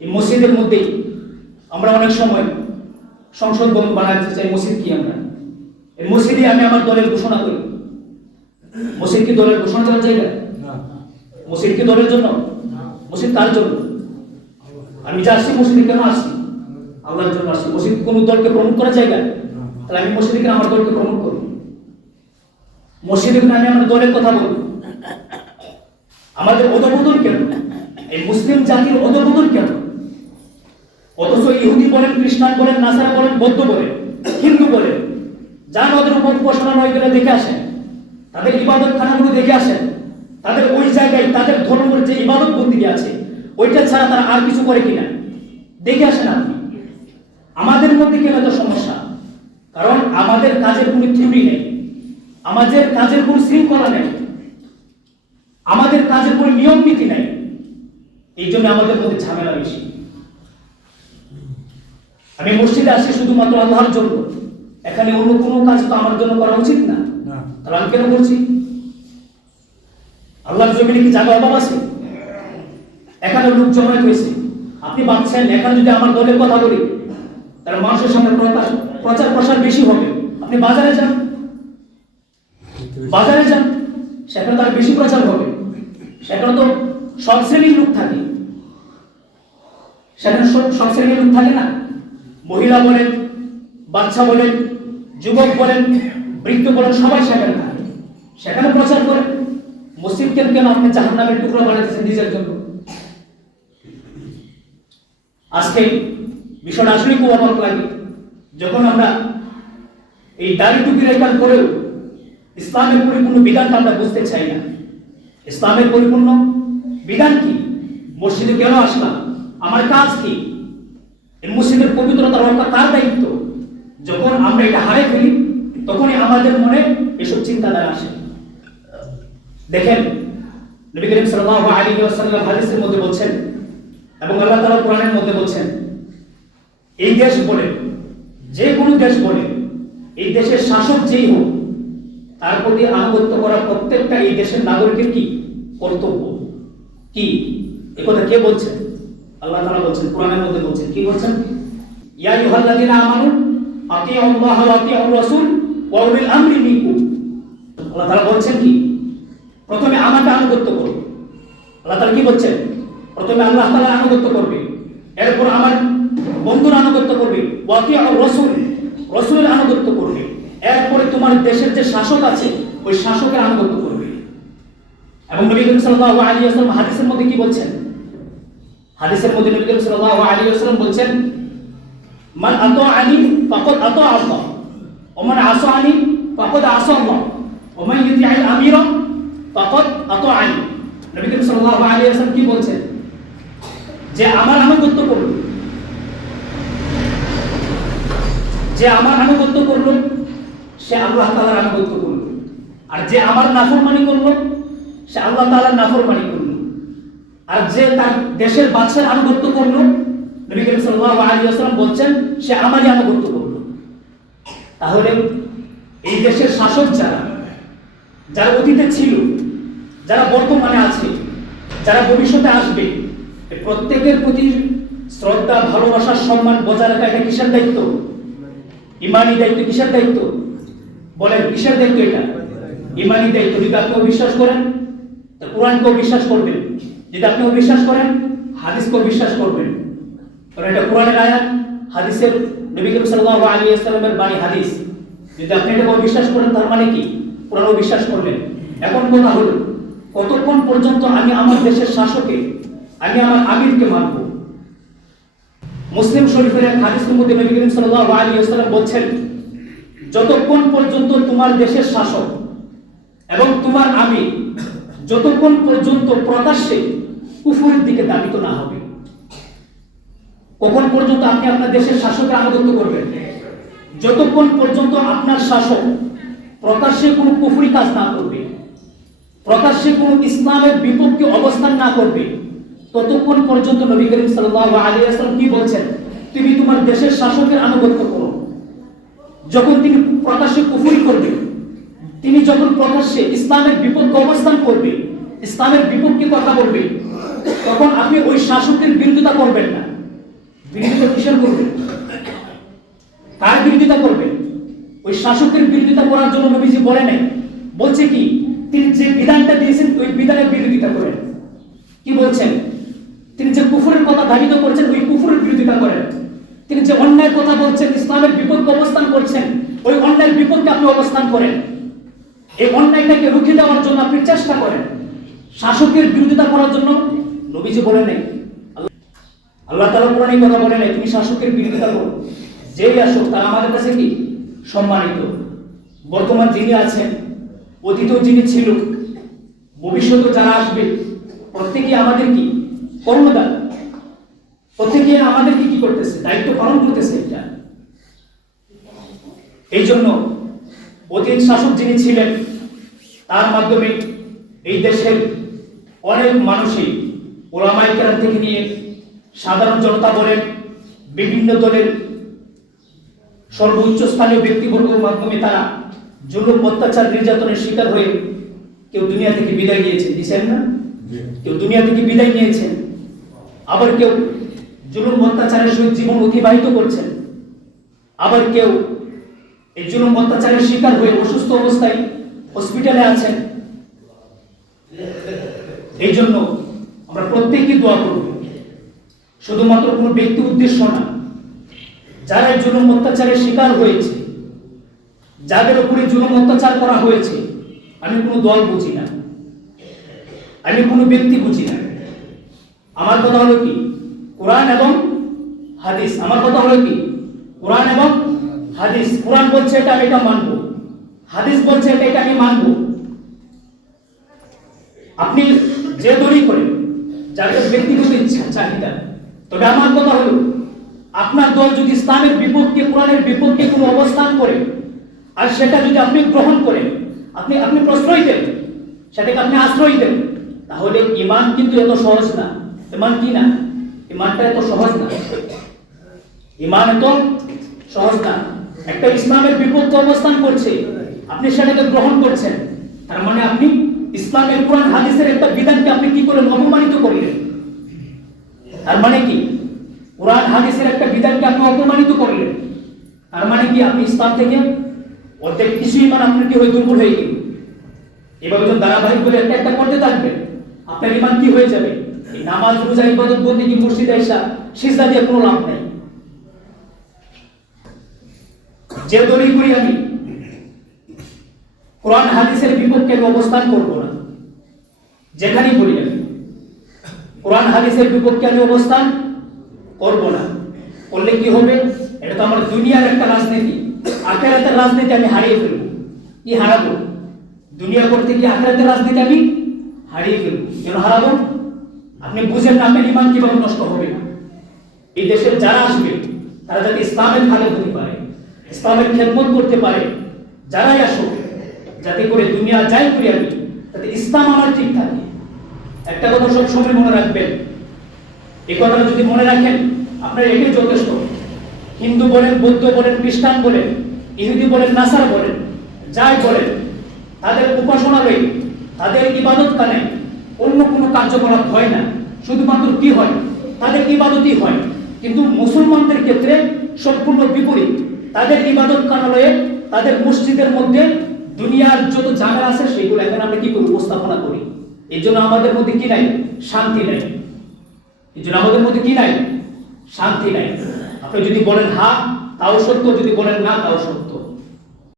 এই মসজিদের মধ্যেই আমরা অনেক সময় সংসদ ভবন বানাতে চাই। মসজিদ কি আমরা এই মসজিদে আমি আমার দলের ঘোষণা করি। মসজিদ কি দলের ঘোষণা করার জায়গা? মসজিদ কি দলের জন্য? মসজিদ কার জন্য? আমি যা আসছি মসজিদে কেন আসছি? আল্লাহর জন্য আসছি। মসজিদ কোন দলকে প্রমোট করার জায়গা? তাহলে আমি মসজিদে কেন আমার দলকে প্রমোট করি? মসজিদে কেন আমি আমার দলের কথা বলি? আমাদের অধঃপতন কেন? এই মুসলিম জাতির অধঃপতন কেন? অথচ ইহুদি বলেন, খ্রিস্টান বলেন, নাসারা বলেন, বৌদ্ধ বলেন, হিন্দু বলেন, যান ওদের উপর উপাসনালয় করে দেখে আসেন, তাদের ইবাদত খানাগুলো দেখে আসেন, তাদের ওই জায়গায় তাদের ধর্মের যে ইবাদত বন্দী আছে ওইটা ছাড়া তারা আর কিছু করে কিনা দেখে আসেন আপনি। আমাদের মধ্যে কেন এত সমস্যা? কারণ আমাদের কাজের কোনো থিওরি নেই, আমাদের কাজের কোনো শৃঙ্খলা নেই, আমাদের কাজের কোনো নিয়ম নীতি নেই। এই জন্য আমাদের মধ্যে ঝামেলা বেশি। আমি মসজিদে আসি শুধুমাত্র আল্লাহর জন্য, এখানে অন্য কোনো কাজ তো আমার জন্য করা উচিত না। তাহলে আমি কেন করছি? আল্লাহর জমিনে কি জায়গা অভাব আছে? এখানে লোক জমায়েত হয়েছে, আপনি ভাবছেন এখানে যদি আমার দলের কথা বলি তাহলে মানুষের সামনে প্রচার প্রসার বেশি হবে। আপনি বাজারে যান, বাজারে যান, সেখানে তার বেশি প্রচার হবে। সেখানে তো সব শ্রেণীর লোক থাকে, সেখানে সব শ্রেণীর লোক থাকে না। মহিলা বলেন, বাচ্চা বলেন, যুবক বলেন, বৃদ্ধ বলেন, সবাই সেখানে থাকে, সেখানে প্রচার করেন। মসজিদ কেন আপনি জাহান্নামের টুকরো বানাইতেছেন নিজের জন্য? আজকে বিষয়টা আসলে খুব অবাক লাগে যখন আমরা এই দাড়ি টুপি রেখার করেও ইসলামের পরিপূর্ণ বিধানটা আমরা বুঝতে চাই না। ইসলামের পরিপূর্ণ বিধান কি? মসজিদে কেন আসলাম? আমার কাজ কি? এই মসজিদের পবিত্রতা রক্ষা কার দায়িত্ব? যখন আমরা এটা হারিয়ে ফেলি তখনই আমাদের মনে এসব চিন্তাধারা আসে। দেখেন, নবী করিম সাল্লাল্লাহু আলাইহি ওয়াসাল্লাম হাদিসের মধ্যে বলছেন এবং আল্লাহ তাআলা কোরআনের মধ্যে বলছেন, এই দেশ বলে, যে কোনো দেশ বলে, এই দেশের শাসক যেই হোক তার প্রতি আনুগত্য করা প্রত্যেকটা এই দেশের নাগরিকের কি কর্তব্য। কি এই কথা কে বলছেন? আল্লাহ তাআলা বলছেন, কোরআনের মধ্যে বলছেন, কি বলছেন? ইয়া আইয়ুহাল্লাযীনা আমানু আতিউল্লাহ ওয়া আতিউর রাসূল ওয়া উলিল আমরি মিনকুম। আল্লাহ তাআলা বলছেন কি? প্রথমে আমাকে আনুগত্য করো। আল্লাহ তাআলা কি বলছেন? প্রথমে আল্লাহ তাআলা আনুগত্য করবে, এরপর আমার বন্ধুর আনুগত্য করবে, ওয়া আতিউর রাসূল, রাসূলের আনুগত্য করবে, এরপরে তোমার দেশের যে শাসক আছে ওই শাসকের আনুগত্য করবে। এবং নবী করিম সাল্লাল্লাহু আলাইহি ওয়াসাল্লাম হাদিসের মধ্যে কি বলছেন? হাদিসের মধ্যে নবী করিম সাল্লাল্লাহু আলাইহি ওয়াসাল্লাম বলছেন, মান আতাআনি ফাকাদ আতা আল্লাহ ওয়া মান আসানি ফাকাদ আসা আল্লাহ ওয়া মান ইউতি'আল আমিরা ফাকাদ আতাআনি। নবী করিম সাল্লাল্লাহু আলাইহি ওয়াসাল্লাম কি বলছেন? যে আমার আনুগত্য করলো, যে আমার আনুগত্য করলো সে আল্লাহ তাআলার আনুগত্য করলো, আর যে আমার নাফরমানি করলো সে আল্লাহ তাআলার নাফরমানি করলো, আর যে তার দেশের বাদশার আনুগত্য করলো নবী করিম সাল্লাল্লাহু আলাইহি ওয়াসাল্লাম বলছেন সে আমারই আনুগত্য করলো। তাহলে এই দেশের শাসক যারা অতীতে ছিল, যারা বর্তমানে আছে, যারা ভবিষ্যতে আসবে, প্রত্যেকের প্রতি শ্রদ্ধা, ভালোবাসা, সম্মান বজায় রাখা এটা কিসের দায়িত্ব? ইমানি দায়িত্ব। কিসের দায়িত্ব বলেন? কিসের দায়িত্ব এটা? ইমানি দায়িত্ব। যদি আপনিও বিশ্বাস করেন তা কোরআনকেও বিশ্বাস করবেন, যদি আপনিও বিশ্বাস করেন হাদিসকেও বিশ্বাস করবেন। কারণ এটা কোরআনের আয়াত, হাদিসের নবী করিম সাল্লাল্লাহু আলাইহি ওয়াসাল্লামের বাণী হাদিস। যদি আপনি এটাকেও বিশ্বাস করেন তার মানে কি কোরআনও বিশ্বাস করলেন। এখন কথা হলো, কতক্ষণ পর্যন্ত আমি আমার দেশের শাসকে, আমি আমার আমিরকে মানব? মুসলিম শরীফের এক হাদিসের মধ্যে নবী করিম সাল্লাল্লাহু আলাইহি ওয়াসাল্লাম বলছেন, যতক্ষণ পর্যন্ত তোমার দেশের শাসক এবং তোমার আমির যতক্ষণ পর্যন্ত প্রকাশ্যে কুফরের দিকে দাবিত না হবে, কখন পর্যন্ত আপনি আপনার দেশের শাসকের আনুগত্য করবেন? যতক্ষণ পর্যন্ত আপনার শাসক প্রকাশ্যে কোনো কুফরি কাজ না করবে, প্রকাশ্যে কোনো ইসলামের বিপক্ষে অবস্থান না করবে, ততক্ষণ পর্যন্ত নবী করিম সাল্লাল্লাহু আলাইহি ওয়াসাল্লাম কি বলছেন? তুমি তোমার দেশের শাসকের আনুগত্য করো। যখন তিনি প্রকাশ্যে কুফরি করবে, তিনি যখন প্রকাশ্যে ইসলামের বিপক্ষে অবস্থান করবে, ইসলামের বিপক্ষে কথা বলবে, তখন আপনি ওই শাসকের বিরোধিতা করবেন না। বিরোধিতা কিসের করবেন? কার বিরোধিতা করবেন? ওই শাসকের বিরোধিতা করার জন্য নবীজি বলে নাই, বলছে কি তিনি যে বিধানটা দিয়েছেন ওই বিধানের বিরোধিতা করেন। কি বলছেন? তিনি যে কুফরের কথা ধাবিত করছেন ওই কুফরের বিরোধিতা করেন। তিনি যে অন্যায়ের কথা বলছেন, ইসলামের বিপক্ষে অবস্থান করছেন, ওই অন্যায়ের বিপক্ষে আপনি অবস্থান করেন। এই অন্যায়টাকে রুখে দেওয়ার জন্য আপনি চেষ্টা করেন। শাসকের বিরোধিতা করার জন্য নবীজি বলে নাই, আল্লাহ তাআলা কোরআনে কথা বলে নাই তুমি শাসকের বিরোধিতা করো। যেই আসুক তারা আমাদের কাছে কি সম্মানিত। বর্তমান যিনি আছেন, অতীতেও যিনি ছিল, ভবিষ্যতে যারা আসবে, প্রত্যেকে আমাদের কি কর্মদান, প্রত্যেকে আমাদেরকে কি করতেছে, দায়িত্ব পালন করতেছে। এটা এই জন্য অতীত শাসক যিনি ছিলেন তার মাধ্যমে এই দেশের অনেক মানুষই ওলামায়ে কেরাম থেকে নিয়ে সাধারণ জনতা বলেন, বিভিন্ন দলের সর্বোচ্চ স্থানীয় ব্যক্তিবর্গের মাধ্যমে তারা জুলুম, অত্যাচার, নির্যাতনের শিকার হয়ে কেউ দুনিয়া থেকে বিদায় নিয়েছেন, দিচ্ছেন না? কেউ দুনিয়া থেকে বিদায় নিয়েছেন, আবার কেউ জুলুম অত্যাচারের সহিত জীবন অতিবাহিত করছেন, আবার কেউ এই জুলুম অত্যাচারের শিকার হয়ে অসুস্থ অবস্থায় হসপিটালে আছেন। এই জন্য আমরা প্রত্যেকেই দোয়া করব, শুধুমাত্র কোনো ব্যক্তি উদ্দেশ্য না, যারা জুলুম অত্যাচারের শিকার হয়েছে, যাদের উপরে জুলুম অত্যাচার করা হয়েছে, আমি কোনো দল বুঝি না, আমি কোনো ব্যক্তি বুঝি না। আমার কথা হলো কি কোরআন এবং হাদিস। আমার কথা হলো কি কোরআন এবং হাদিস। কোরআন বলছে এটা আমি এটা মানবো, হাদিস বলছে এটা আমি মানবো। আপনি যে দলই করেন, যাদের ব্যক্তিগত ইচ্ছা চাহিদা, তবে আমার কথা হলো আপনার দল যদি ইসলামের বিপক্ষে, কোরআনের বিপক্ষে কোনো অবস্থান করে আর সেটা যদি আপনি গ্রহণ করেন, আপনি প্রশ্রয় দেন, সেটাকে আপনি আশ্রয় দেন, তাহলে ঈমান কিন্তু এত সহজ না। ঈমান কি না? ঈমানটা এত সহজ না। ঈমান এত সহজ না। একটা ইসলামের বিপক্ষে অবস্থান করছে, আপনি সেটাকে গ্রহণ করছেন, তার মানে আপনি ইসলামের কোরআন হাদিসের একটা বিধানকে আপনি কি করলেন? অপমানিত করলেন। তার মানে কি কোরআন হাদিসের একটা বিধানকে আপনি অপমানিত করলেন। তার মানে কি আপনি ইসলাম থেকে অর্ধেক কিছু ঈমান আপনার কি হয়ে দুর্বল হয়ে গেল। এভাবে যখন ধারাবাহিক করে একটা একটা করতে থাকবেন, আপনার ঈমান কি হয়ে যাবে? এই নামাজ, রোজা, ইবাদত, বন্দেগী, মসজিদে এসা সিজদা দিয়ে কোনো লাভ নাই। যে দলই করি আমি কোরআন হাদিসের বিপক্ষে অবস্থান করব না। যেখানেই বলি আমি কোরআন হাদিসের বিপক্ষে আমি অবস্থান করব না। করলে কি হবে? এটা তো আমার দুনিয়ার একটা রাজনীতি, আখিরাতের রাজনীতি আমি হারিয়ে ফেলব। কি হারাবো? দুনিয়া করতে গিয়ে আখিরাতের রাজনীতি আমি হারিয়ে ফেলব। কেন হারাবো? আপনি বুঝেন না আপনার ঈমান কিভাবে নষ্ট হবে। এই দেশের যারা আসবে তারা যাতে ইসলামের খাদেম হতে পারে, ইসলামের খেদমত করতে পারে, যারাই আসুক, যাতে করে দুনিয়া যাই করি আমি, যাতে ইসলাম আমার ঠিক থাকে। একটা কথা সব সময় মনে রাখবেন, এই কথাটা যদি মনে রাখেন আপনার এটাই যথেষ্ট। হিন্দু বলেন, বৌদ্ধ বলেন, খ্রিস্টান বলেন, ইহুদি বলেন, নাসারা বলেন, যাই বলেন, তাদের উপাসনালয়, তাদের ইবাদতখানায় অন্য কোনো কার্যকলাপ হয় না। শুধুমাত্র কি হয়? তাদের ইবাদতই হয়। কিন্তু মুসলমানদের ক্ষেত্রে সম্পূর্ণ বিপরীত। তাদের ইবাদতখানালয়ে, তাদের মসজিদের মধ্যে দুনিয়ার যত জায়গা আছে সেগুলো এখন আমরা কি করি? উপস্থাপনা করি। এই জন্য আমাদের মধ্যে কি নাই? শান্তি নাই। এই জন্য আমাদের মধ্যে কি নাই? শান্তি নাই। আপনি যদি বলেন হ্যাঁ তাও সত্য, যদি বলেন না তাও সত্য।